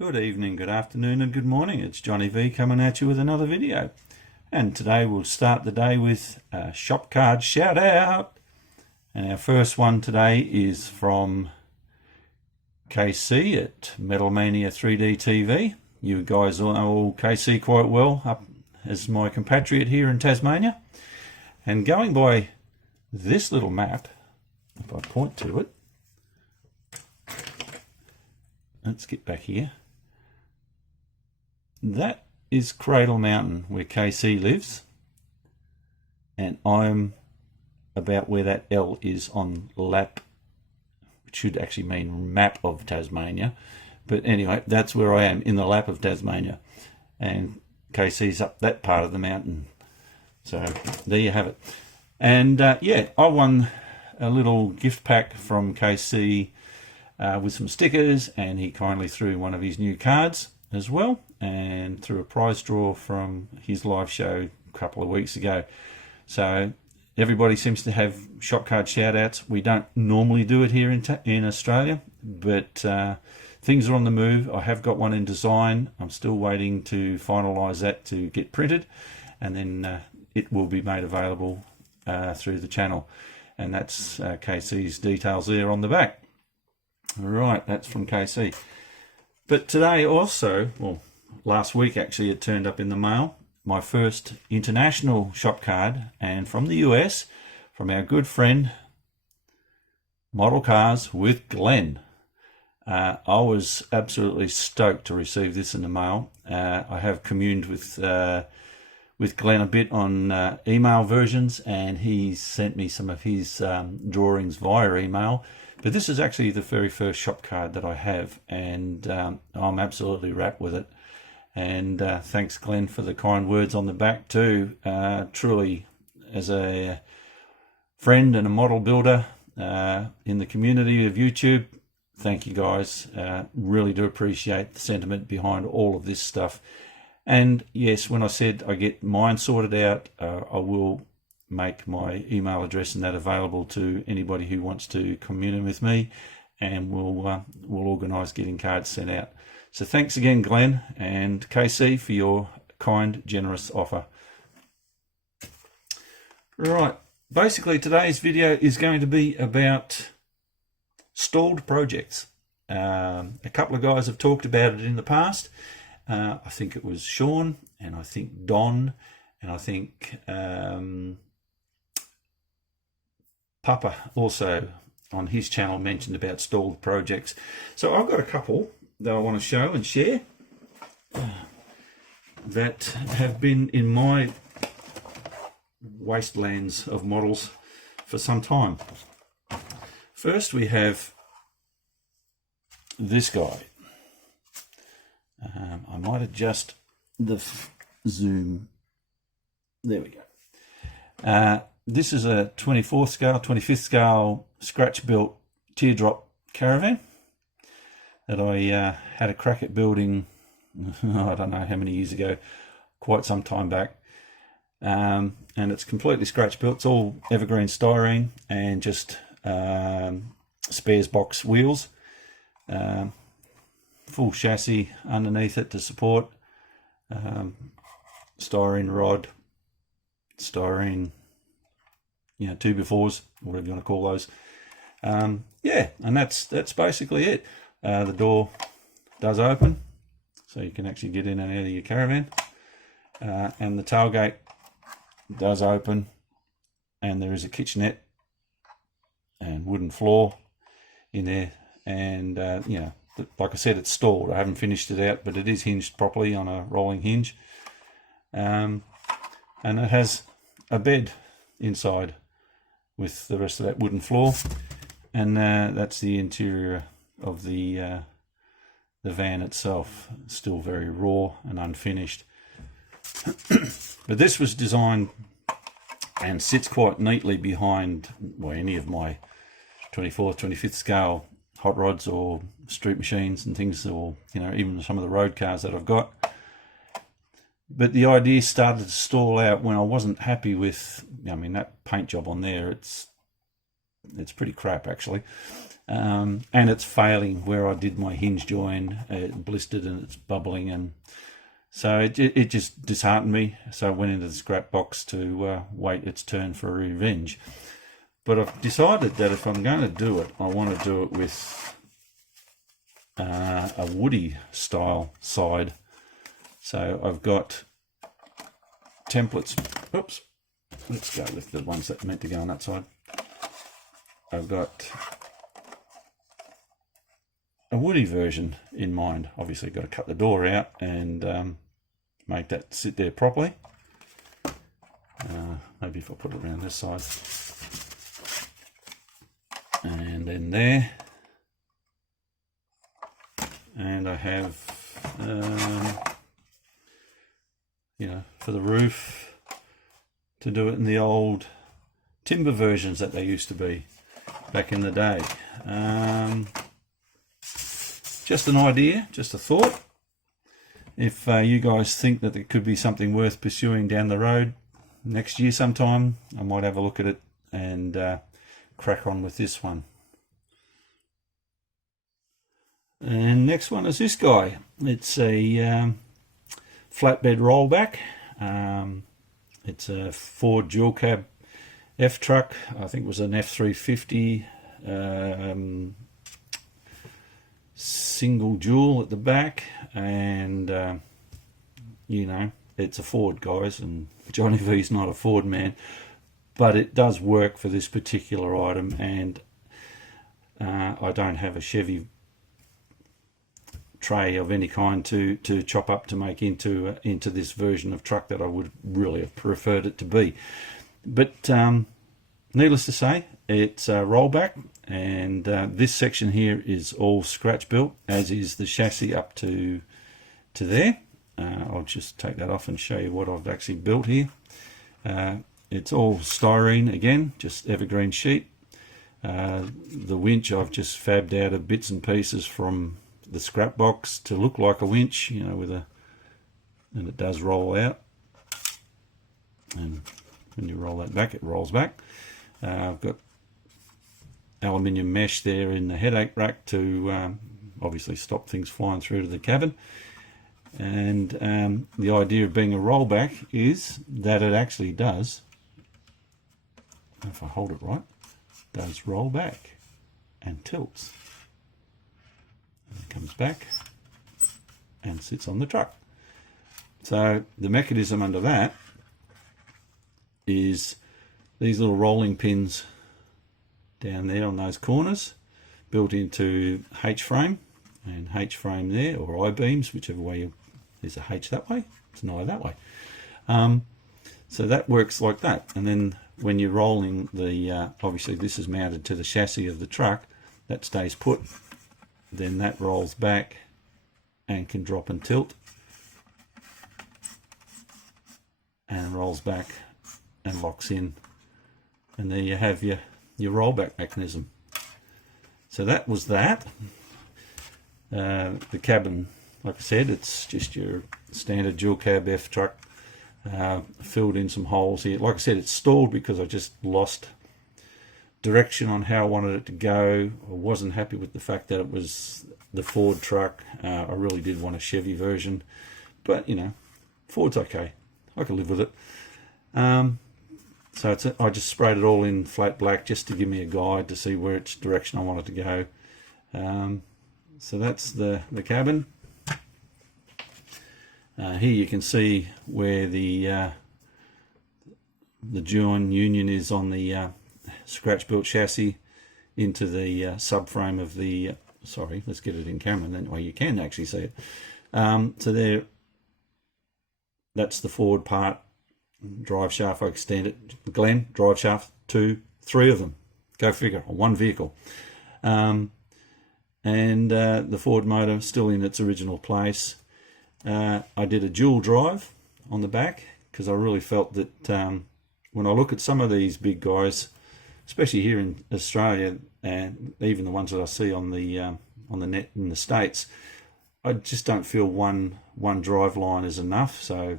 Good evening, good afternoon and good morning. It's Johnny V coming at you with another video. And today we'll start the day with a shop card shout out. And our first one today is from KC at Metal Mania 3D TV. You guys all know KC quite well, up as my compatriot here in Tasmania. And going by this little map, if I point to it, let's get back here. That is Cradle Mountain where KC lives, and I'm about where that L is on lap, which should actually mean map of Tasmania, but anyway, that's where I am, in the lap of Tasmania, and KC's up that part of the mountain. So there you have it. And yeah, I won a little gift pack from KC with some stickers, and he kindly threw one of his new cards as well, and through a prize draw from his live show a couple of weeks ago. So everybody seems to have shop card shout outs. We don't normally do it here in Australia, but things are on the move. I have got one in design. I'm still waiting to finalize that to get printed, and then it will be made available through the channel, and that's KC's details there on the back. All right, that's from KC. But today also, well, last week actually, it turned up in the mail, my first international shop card, and from the US, from our good friend Model Cars with Glenn. I was absolutely stoked to receive this in the mail. I have communed with Glenn a bit on email versions, and he sent me some of his drawings via email. But this is actually the very first shop card that I have, and I'm absolutely wrapped with it. And thanks, Glenn, for the kind words on the back too. Truly, as a friend and a model builder in the community of YouTube, thank you guys. Really do appreciate the sentiment behind all of this stuff. And yes, when I said I get mine sorted out, I will make my email address and that available to anybody who wants to commune with me, and we'll organise getting cards sent out. So thanks again, Glenn and KC, for your kind, generous offer. Right, basically today's video is going to be about stalled projects. A couple of guys have talked about it in the past. I think it was Sean, and I think Don, and I think Papa also on his channel mentioned about stalled projects. So I've got a couple that I want to show and share that have been in my wastelands of models for some time. First we have this guy. I might adjust the zoom. There we go. This is a 24th scale, 25th scale scratch built teardrop caravan that I had a crack at building, I don't know how many years ago, quite some time back. And it's completely scratch built. It's all evergreen styrene and just spares box wheels. Full chassis underneath it to support. Styrene rod, styrene, 2x4s, whatever you want to call those. Yeah, and that's basically it. The door does open, so you can actually get in and out of your caravan. And the tailgate does open, and there is a kitchenette and wooden floor in there. And like I said, it's stalled. I haven't finished it out, but it is hinged properly on a rolling hinge. And it has a bed inside with the rest of that wooden floor, and that's the interior of the van itself. Still very raw and unfinished. But this was designed and sits quite neatly behind any of my 24th, 25th scale hot rods or street machines and things, or even some of the road cars that I've got. But the idea started to stall out when I wasn't happy with, that paint job on there. It's It's pretty crap actually. And it's failing where I did my hinge join. It blistered and it's bubbling, and so it just disheartened me. So I went into the scrap box to wait its turn for revenge. But I've decided that if I'm going to do it, I want to do it with a woody style side. So I've got templates. Oops. Let's go with the ones that are meant to go on that side. I've got a woody version in mind. Obviously got to cut the door out and make that sit there properly. Maybe if I put it around this side. And then there. And I have, for the roof, to do it in the old timber versions that they used to be back in the day. Just an idea, just a thought. If you guys think that it could be something worth pursuing down the road next year sometime, I might have a look at it and crack on with this one. And next one is this guy. It's a flatbed rollback. It's a Ford dual cab F truck. I think it was an F350 single dual at the back, and it's a Ford, guys, and Johnny V's not a Ford man, but it does work for this particular item. And I don't have a Chevy tray of any kind to chop up to make into this version of truck that I would really have preferred it to be. But needless to say, it's a rollback, and this section here is all scratch built, as is the chassis up to there. I'll just take that off and show you what I've actually built here. It's all styrene again, just evergreen sheet. The winch I've just fabbed out of bits and pieces from the scrap box to look like a winch, and it does roll out, and when you roll that back, it rolls back. I've got aluminium mesh there in the headache rack to obviously stop things flying through to the cabin. And the idea of being a rollback is that it actually does, if I hold it right, does roll back and tilts. And it comes back and sits on the truck. So the mechanism under that is these little rolling pins down there on those corners, built into H-frame, and H-frame there, or I-beams, whichever way there's a H that way, it's an I that way. So that works like that. And then when you're rolling the, obviously this is mounted to the chassis of the truck, that stays put. Then that rolls back and can drop and tilt, and rolls back and locks in. And there you have your rollback mechanism. So that was that. The cabin, like I said, it's just your standard dual cab F truck. Filled in some holes here. Like I said, it's stalled because I just lost direction on how I wanted it to go. I wasn't happy with the fact that it was the Ford truck. I really did want a Chevy version, but Ford's okay. I can live with it. So I just sprayed it all in flat black just to give me a guide to see which direction I wanted to go. So that's the cabin. Here you can see where the join union is on the scratch built chassis into the subframe of the, sorry, let's get it in camera, and that way you can actually see it. So there, that's the forward part, drive shaft. I extend it, Glen, drive shaft, 2, 3 of them, go figure, on one vehicle. And the Ford motor still in its original place. I did a dual drive on the back because I really felt that when I look at some of these big guys, especially here in Australia, and even the ones that I see on the net in the States, I just don't feel one drive line is enough. So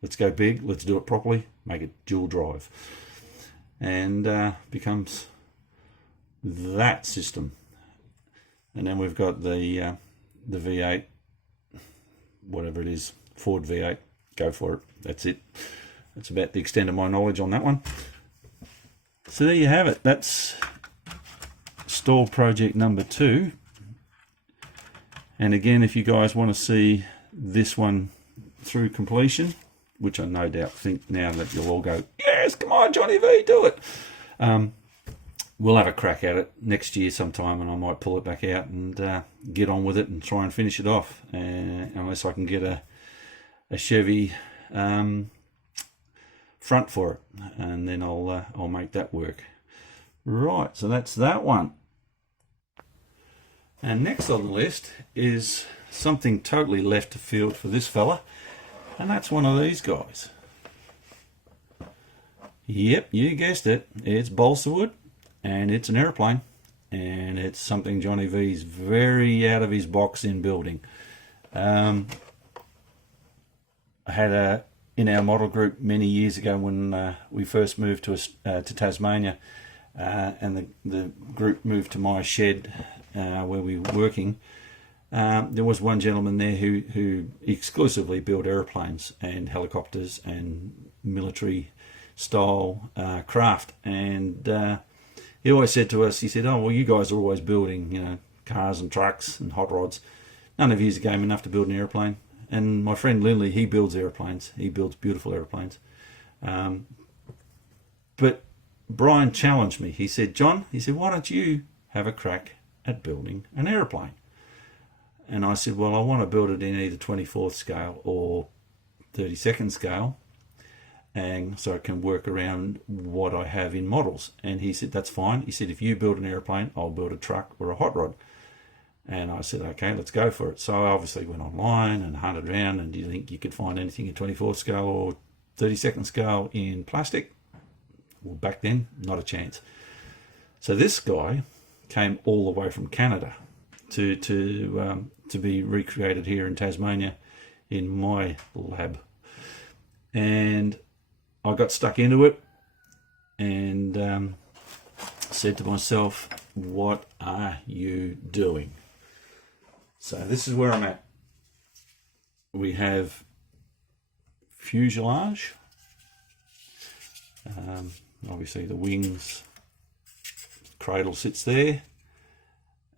let's go big, let's do it properly, make it dual drive, and becomes that system. And then we've got the V8, whatever it is, Ford V8. Go for it. That's it. That's about the extent of my knowledge on that one. So there you have it. That's stall project number 2. And again, if you guys want to see this one through completion, which I no doubt think now that you'll all go, yes, come on, Johnny V, do it. We'll have a crack at it next year sometime, and I might pull it back out and get on with it and try and finish it off. Unless I can get a Chevy front for it, and then I'll make that work. Right, so that's that one. And next on the list is something totally left of field for this fella, and that's one of these guys. Yep, you guessed it. It's balsa wood, and it's an airplane, and it's something Johnny V's very out of his box in building. I had in our model group many years ago when we first moved to Tasmania, and the group moved to my shed where we were working. There was one gentleman there who exclusively built airplanes and helicopters and military style craft, and he always said to us, he said, oh well, you guys are always building cars and trucks and hot rods, none of you's game enough to build an airplane. And my friend Lindley, he builds airplanes, he builds beautiful airplanes, but Brian challenged me. He said, John, he said, why don't you have a crack at building an airplane? And I said, well, I want to build it in either 24th scale or 32nd scale, and so it can work around what I have in models. And he said, that's fine. He said, if you build an airplane, I'll build a truck or a hot rod. And I said, okay, let's go for it. So I obviously went online and hunted around, and do you think you could find anything in 24th scale or 32nd scale in plastic? Well, back then, not a chance. So this guy came all the way from Canada to be recreated here in Tasmania in my lab. And I got stuck into it and said to myself, what are you doing? So this is where I'm at. We have fuselage, obviously the wings, cradle sits there,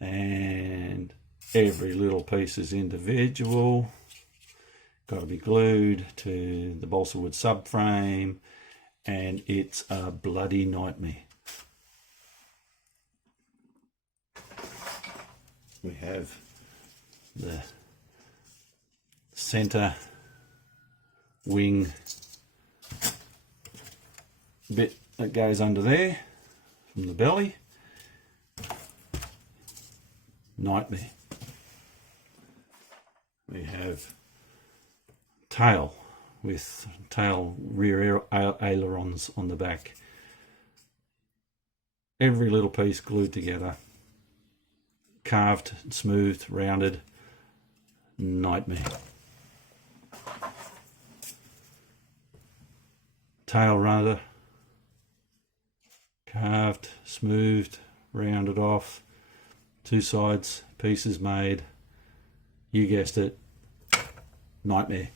and every little piece is individual, got to be glued to the balsa wood subframe, and it's a bloody nightmare. We have the center wing bit that goes under there from the belly. Nightmare. We have tail with tail rear ailerons on the back. Every little piece glued together, carved, smoothed, rounded. Nightmare. Tail rudder, carved, smoothed, rounded off, two sides, pieces made. You guessed it, nightmare.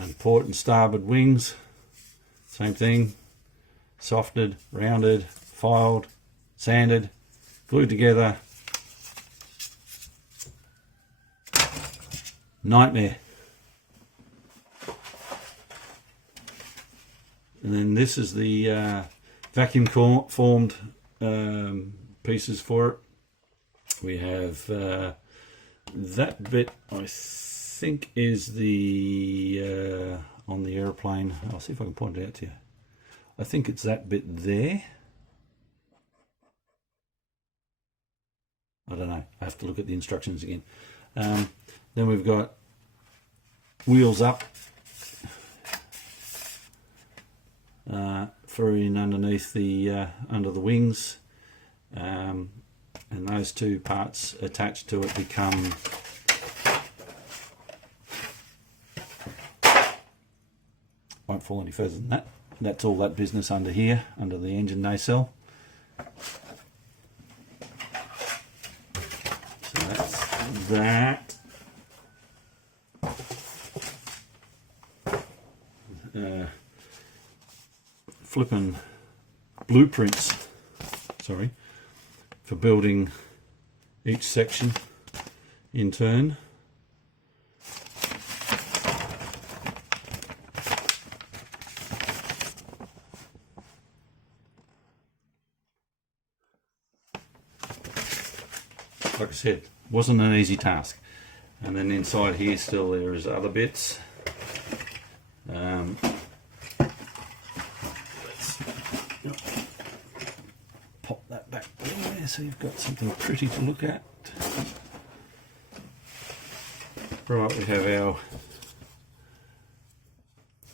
And port and starboard wings, same thing, softened, rounded, filed, sanded, glued together. Nightmare. And then this is the vacuum formed pieces for it. We have that bit, I think, is the on the airplane. I'll see if I can point it out to you. I think it's that bit there. I don't know. I have to look at the instructions again. Then we've got wheels up for in underneath the under the wings, and those two parts attached to it become won't fall any further than that. that's all that business under here, under the engine nacelle. So that's that. Flipping blueprints, sorry, for building each section in turn. Like I said, wasn't an easy task. And then inside here still there is other bits. Pop that back there so you've got something pretty to look at. Right, we have our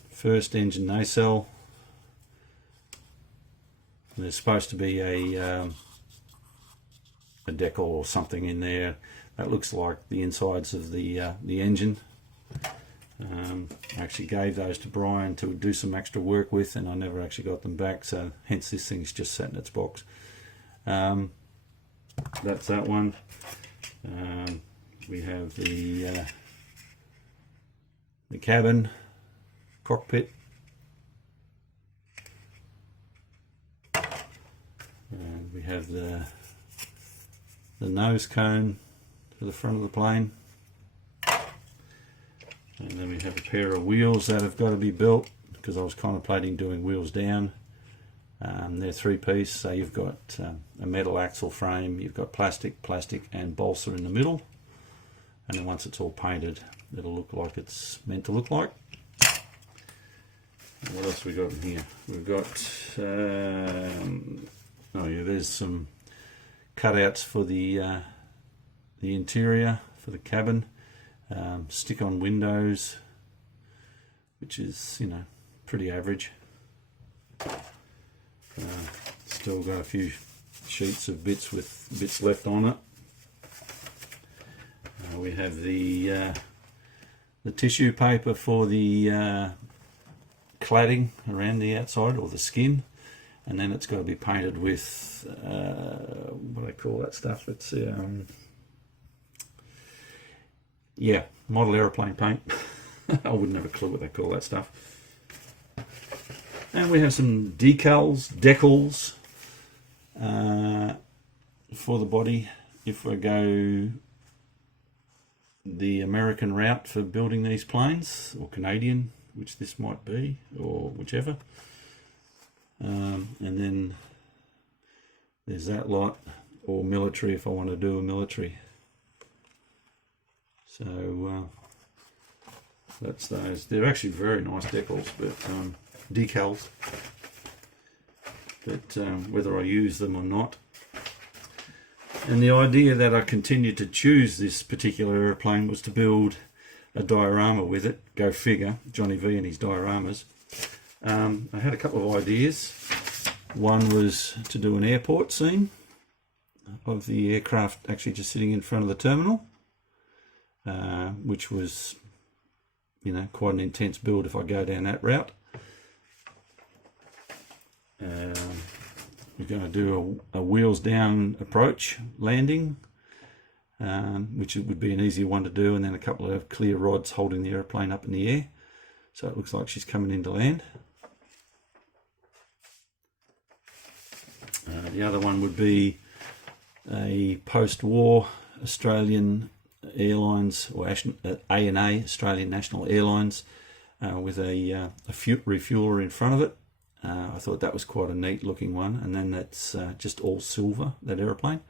first engine nacelle. There's supposed to be a decal or something in there that looks like the insides of the engine. I actually gave those to Brian to do some extra work with, and I never actually got them back, so hence this thing's just sat in its box. That's that one. We have the cabin, cockpit, and we have the nose cone for the front of the plane, and then we have a pair of wheels that have got to be built because I was contemplating doing wheels down. They're 3-piece, so you've got a metal axle frame, you've got plastic and balsa in the middle, and then once it's all painted it'll look like it's meant to look like. And what else we got in here? We've got oh yeah, there's some cutouts for the interior for the cabin, stick-on windows, which is, you know, pretty average. Still got a few sheets of bits with bits left on it. We have the tissue paper for the cladding around the outside, or the skin, and then it's got to be painted with what do they call that stuff? It's yeah, model aeroplane paint. I wouldn't have a clue what they call that stuff. And we have some decals, decals for the body if we go the American route for building these planes, or Canadian, which this might be, or whichever. And then there's that lot, or military if I want to do a military. So that's those. They're actually very nice decals, but decals. But whether I use them or not. And the idea that I continued to choose this particular aeroplane was to build a diorama with it. Go figure, Johnny V and his dioramas. I had a couple of ideas. One was to do an airport scene of the aircraft actually just sitting in front of the terminal, which was, you know, quite an intense build if I go down that route. We're going to do a wheels down approach landing, which would be an easier one to do, and then a couple of clear rods holding the airplane up in the air, so it looks like she's coming in to land. The other one would be a post-war Australian Airlines, or ANA, Australian National Airlines, with a refueler in front of it. I thought that was quite a neat looking one, and then that's just all silver, that aeroplane.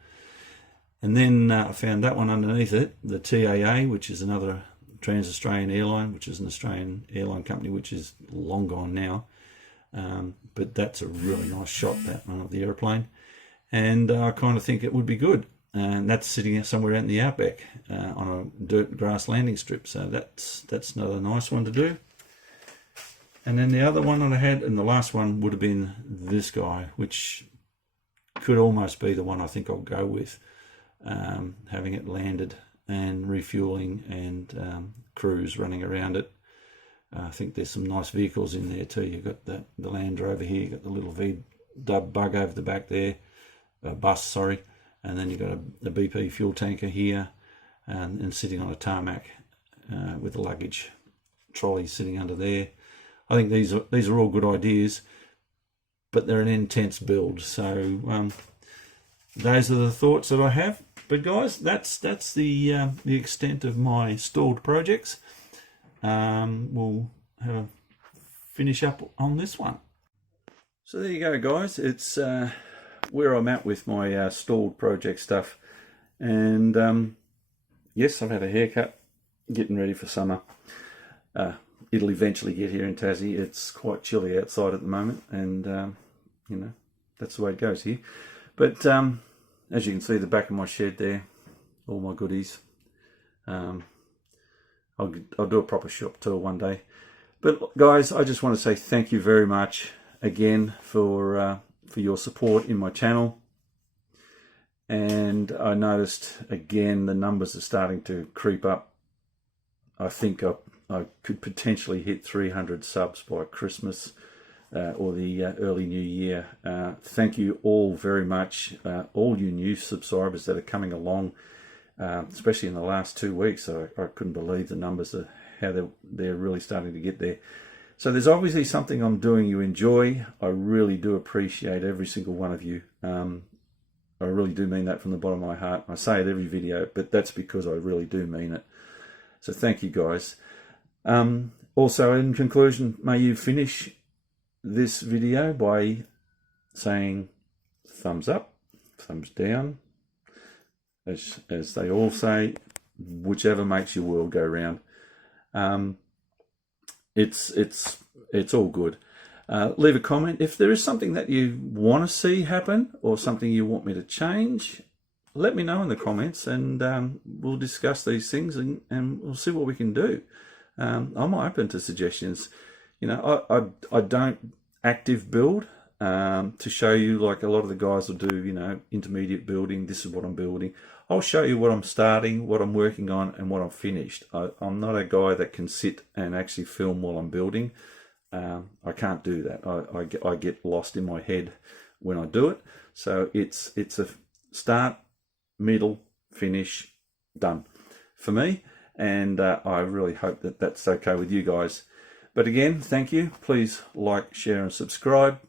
And then I found that one underneath it, the TAA, which is another Trans-Australian Airline, which is an Australian airline company which is long gone now. But that's a really nice shot, that one of the aeroplane. And I kind of think it would be good. And that's sitting somewhere out in the outback on a dirt grass landing strip. So that's another nice one to do. And then the other one that I had, and the last one would have been this guy, which could almost be the one I think I'll go with, having it landed and refueling and crews running around it. I think there's some nice vehicles in there too. You've got the Land Rover here, you've got the little V-dub bug over the back there, bus, sorry, and then you've got a BP fuel tanker here, and sitting on a tarmac with the luggage trolley sitting under there. I think these are all good ideas, but they're an intense build. So those are the thoughts that I have. But guys, that's the extent of my stalled projects. We'll have a finish up on this one. So there you go, guys. It's where I'm at with my stalled project stuff. And yes, I've had a haircut, getting ready for summer. It'll eventually get here in Tassie. It's quite chilly outside at the moment, and you know, that's the way it goes here. But as you can see, the back of my shed there, all my goodies. I'll do a proper shop tour one day. But guys, I just want to say thank you very much again for your support in my channel. And I noticed again the numbers are starting to creep up. I think I could potentially hit 300 subs by Christmas or the early new year. Thank you all very much, all you new subscribers that are coming along, especially in the last 2 weeks. I couldn't believe the numbers of how they're really starting to get there. So there's obviously something I'm doing you enjoy. I really do appreciate every single one of you. I really do mean that from the bottom of my heart. I say it every video, but that's because I really do mean it. So thank you, guys. Also, in conclusion, may you finish this video by saying thumbs up, thumbs down, as they all say, whichever makes your world go round. It's all good. Leave a comment if there is something that you want to see happen or something you want me to change. Let me know in the comments, and we'll discuss these things, and we'll see what we can do. I'm open to suggestions. You know, I don't active build to show you like a lot of the guys will do, you know, intermediate building. This is what I'm building. I'll show you what I'm starting, what I'm working on, and what I'm finished. I'm not a guy that can sit and actually film while I'm building. I can't do that. I get lost in my head when I do it. So it's a start, middle, finish, done for me. And I really hope that that's okay with you guys. But again, thank you. Please like, share, and subscribe.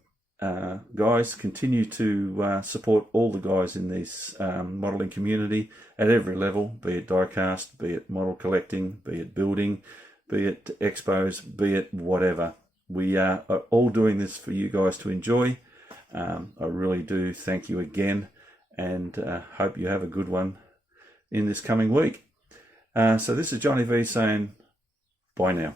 Guys, continue to support all the guys in this modelling community at every level, be it diecast, be it model collecting, be it building, be it expos, be it whatever. We are all doing this for you guys to enjoy. I really do thank you again, and hope you have a good one in this coming week. So this is Johnny V saying bye now.